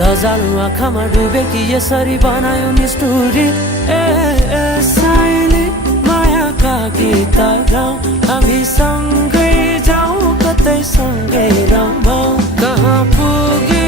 लजालु आँखामा डुबेकी यसरी बनायो निष्ठुरी। साइली मायाका गीत गाउँ, हामी सँगै जाउँ कतै सँगै रमाउँ। कहाँ पुगे